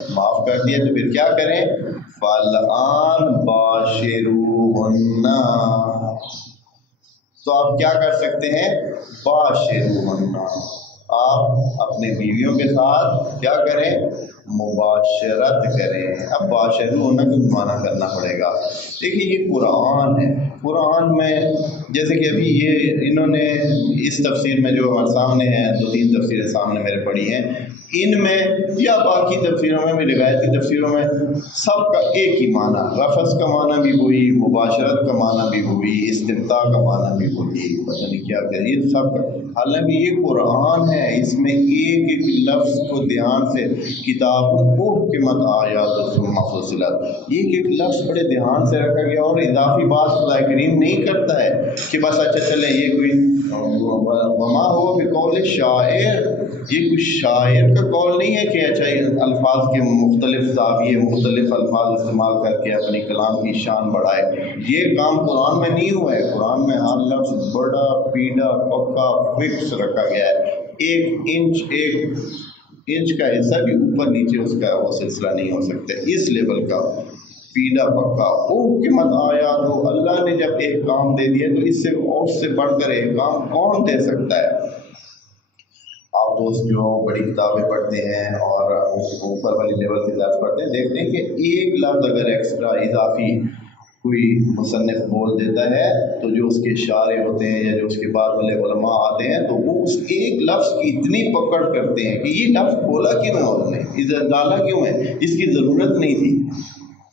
معاف کر دیا تو پھر کیا کریں؟ فالآن باشروہن، تو آپ کیا کر سکتے ہیں؟ باشروہن، آپ اپنے بیویوں کے ساتھ کیا کریں؟ مباشرت کریں۔ اب باشروہن کا معنی کرنا پڑے گا۔ دیکھیے یہ قرآن ہے، قرآن میں جیسے کہ ابھی یہ انہوں نے اس تفسیر میں جو ہمارے سامنے ہیں، 2-3 تفسیریں سامنے میرے پڑھی ہیں، ان میں یا باقی تفسیروں میں بھی، روایتی تفسیروں میں، سب کا ایک ہی معنی، رفث کا معنی بھی وہی، مباشرت کا معنی بھی وہی، استمتاع کا معنی بھی وہی، پتہ نہیں کیا یہ سب کا۔ حالانکہ یہ قرآن ہے، اس میں ایک ایک لفظ کو دھیان سے، کتاب احکمت آیات ثم فصلت، ایک ایک لفظ بڑے دھیان سے رکھا گیا، اور اضافی بات خدا کریم نہیں کرتا ہے کہ بس اچھا چلے یہ کوئی وما ہو بقول شاعر، یہ کچھ شاعر کا قول نہیں ہے کہ اچھا الفاظ کے مختلف زاویے، مختلف الفاظ استعمال کر کے اپنی کلام کی شان بڑھائے۔ یہ کام قرآن میں نہیں ہوا ہے، قرآن میں ہر لفظ بڑا پیڑا پکا فکس رکھا گیا ہے، ایک انچ کا حصہ بھی اوپر نیچے اس کا وہ سلسلہ نہیں ہو سکتا، اس لیول کا پیڑا پکا۔ حکمت آیات ہو، اللہ نے جب ایک کام دے دیا تو اس سے بڑھ کر ایک کام کون دے سکتا ہے؟ آپ دوست جو بڑی کتابیں پڑھتے ہیں اور اوپر والی لیول کی درس پڑھتے ہیں، دیکھتے ہیں کہ ایک لفظ اگر ایکسٹرا اضافی کوئی مصنف بول دیتا ہے تو جو اس کے اشارے ہوتے ہیں یا جو اس کے بعد والے علماء آتے ہیں تو وہ اس ایک لفظ کی اتنی پکڑ کرتے ہیں کہ یہ لفظ بولا کیوں ہے، انہوں نے ادھر ڈالا کیوں ہے، اس کی ضرورت نہیں تھی،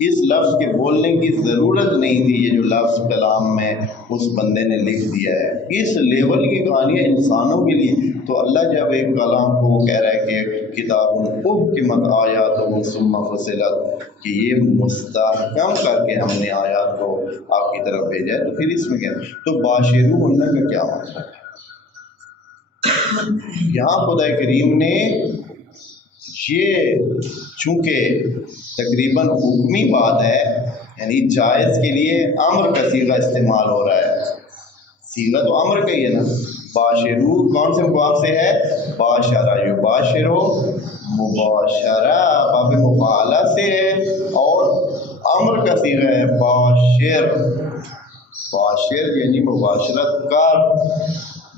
اس لفظ کے بولنے کی ضرورت نہیں تھی، یہ جو لفظ کلام میں اس بندے نے لکھ دیا ہے۔ اس لیول کی کہانیاں انسانوں کے لیے، تو اللہ جب ایک کلام کو کہہ رہا ہے کہ کتاب احکمت آیاتہ ثم فصلت، کہ یہ مستحکم کر کے ہم نے آیات کو آپ کی طرف بھیجا ہے، تو پھر اس میں کیا، تو باشروہن کا کیا مطلب ہے؟ یہاں خدا کریم نے یہ چونکہ تقریباً حکمی بات ہے، یعنی جائز کے لیے امر کا صیغہ استعمال ہو رہا ہے، صیغہ تو امر کا ہی ہے نا، باشرو کون سے باب سے ہے؟ باشرہ، یباشرو مباشرہ باب مفاعلہ سے ہے، اور امر کا صیغہ ہے باشر، باشر یعنی مباشرت کر،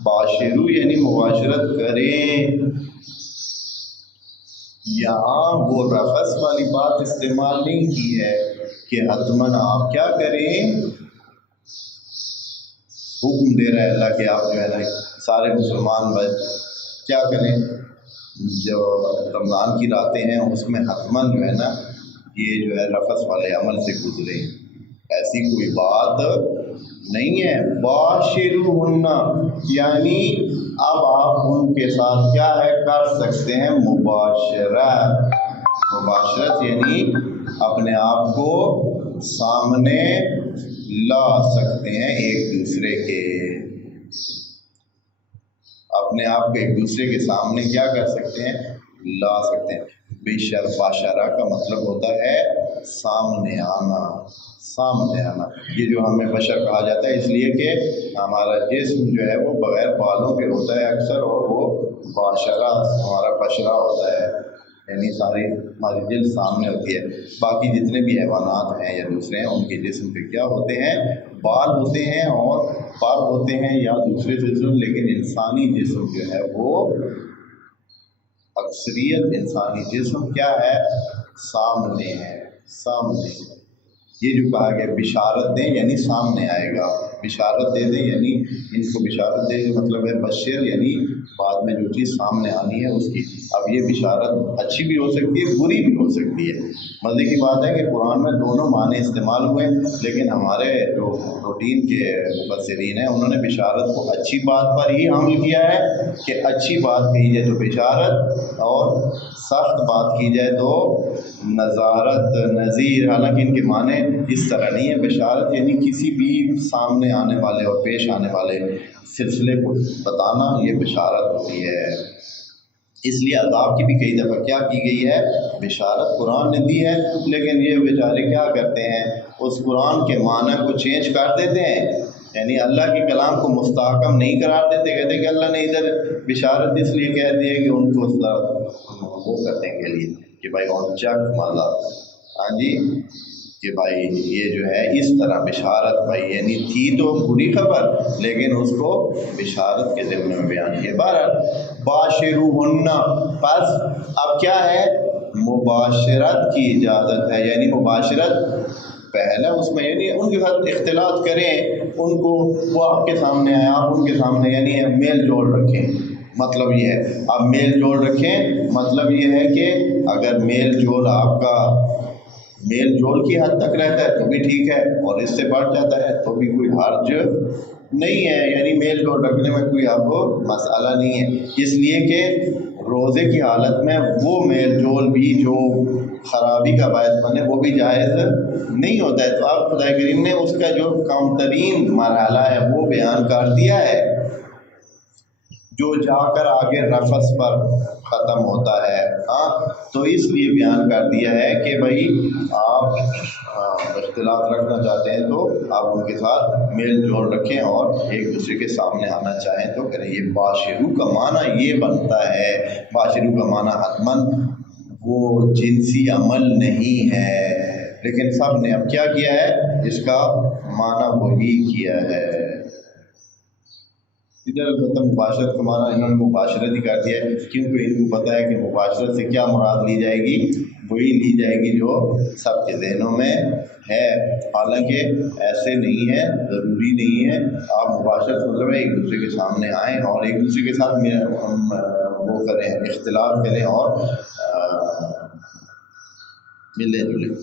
باشرو یعنی مباشرت کریں۔ یہاں وہ رفث والی بات استعمال نہیں کی ہے کہ حتماً آپ کیا کریں، حکم دے رہا ہے اللہ کہ آپ جو ہے نا سارے مسلمان کیا کریں، جو رمضان کی راتیں ہیں اس میں حتماً جو ہے نا یہ جو ہے رفث والے عمل سے گزرے، ایسی کوئی بات نہیں ہے۔ باشروہن یعنی اب آپ ان کے ساتھ کیا ہے کر سکتے ہیں مباشرت، مباشرت یعنی اپنے آپ کو سامنے لا سکتے ہیں ایک دوسرے کے، اپنے آپ کو ایک دوسرے کے سامنے کیا کر سکتے ہیں، لا سکتے ہیں۔ باشرہ کا مطلب ہوتا ہے سامنے آنا، سامنے آنا۔ یہ جو ہمیں بشر کہا جاتا ہے اس لیے کہ ہمارا جسم جو ہے وہ بغیر بالوں کے ہوتا ہے اکثر، اور وہ باشرہ ہمارا بشرہ ہوتا ہے، یعنی ساری ہماری جلد سامنے ہوتی ہے۔ باقی جتنے بھی حیوانات ہیں یا دوسرے ہیں ان کے جسم پہ کیا ہوتے ہیں، بال ہوتے ہیں اور پر ہوتے ہیں یا دوسرے جسم، لیکن انسانی جسم جو ہے وہ اکثریت انسانی جسم کیا ہے، سامنے ہے، سامنے۔ یہ جو کہا گیا بشارت دیں یعنی سامنے آئے گا، بشارت دے دیں یعنی ان کو بشارت دے کا مطلب ہے بشر، یعنی بعد میں جو چیز سامنے آنی ہے اس کی۔ اب یہ بشارت اچھی بھی ہو سکتی ہے، بری بھی ہو سکتی ہے۔ مزے کی بات ہے کہ قرآن میں دونوں معنی استعمال ہوئے، لیکن ہمارے جو روٹین کے مفسرین ہیں انہوں نے بشارت کو اچھی بات پر ہی حمل کیا ہے کہ اچھی بات کہی جائے تو بشارت، اور سخت بات کی جائے تو نظارت، نذیر۔ حالانکہ ان کے معنی اس طرح نہیں ہے، بشارت یعنی کسی بھی سامنے آنے والے اور پیش آنے والے سلسلے کو بتانا، یہ بشارت ہوتی ہے۔ اس لیے عذاب کی بھی کئی دفعہ کیا کی گئی ہے، بشارت قرآن نے دی ہے، لیکن یہ بیچارے کیا کرتے ہیں، اس قرآن کے معنی کو چینج کر دیتے ہیں، یعنی اللہ کے کلام کو مستحکم نہیں قرار دیتے، کہتے ہیں کہ اللہ نے ادھر بشارت اس لیے کہہ دی ہے کہ ان کو وہ کرنے کے لیے کہ بھائی اور چک مالا، ہاں جی، کہ بھائی یہ جو ہے اس طرح بشارت، بھائی یعنی تھی تو بری خبر لیکن اس کو بشارت کے ضمن میں بیان کیا۔ بہرحال باشروہن، پس اب کیا ہے، مباشرت کی اجازت ہے، یعنی مباشرت پہلا اس میں یعنی ان کے ساتھ اختلاط کریں، ان کو، وہ آپ کے سامنے آئے آپ ان کے سامنے، یعنی میل جول رکھیں، مطلب یہ ہے آپ میل جول رکھیں، مطلب یہ ہے کہ اگر میل جول آپ کا میل جول کی حد تک رہتا ہے تو بھی ٹھیک ہے، اور اس سے بڑھ جاتا ہے تو بھی کوئی حرج نہیں ہے، یعنی میل جول رکھنے میں کوئی آپ کو مسئلہ نہیں ہے، اس لیے کہ روزے کی حالت میں وہ میل جول بھی جو خرابی کا باعث بنے وہ بھی جائز نہیں ہوتا ہے۔ تو اب خدا کریم نے اس کا جو کم ترین مرحلہ ہے وہ بیان کر دیا ہے، جو جا کر آگے رفث پر ختم ہوتا ہے، ہاں، تو اس لیے بیان کر دیا ہے کہ بھائی آپ اختلاط رکھنا چاہتے ہیں تو آپ ان کے ساتھ میل جول رکھیں اور ایک دوسرے کے سامنے آنا چاہیں تو کریں۔ یہ باشرو کا معنی یہ بنتا ہے، باشرو کا معنی حتماً وہ جنسی عمل نہیں ہے، لیکن سب نے اب کیا کیا ہے، اس کا معنی وہی کیا ہے۔ ادھر البتہ مباشرت کا معنی انہوں نے مباشرت ہی کر دیا ہے، کیونکہ ان کو پتہ ہے کہ مباشرت سے کیا مراد لی جائے گی، وہی لی جائے گی جو سب کے ذہنوں میں ہے، حالانکہ ایسے نہیں ہے، ضروری نہیں ہے۔ آپ مباشرت مطلب ہے ایک دوسرے کے سامنے آئیں اور ایک دوسرے کے ساتھ وہ کریں، اختلاط کریں اور ملیں جلیں۔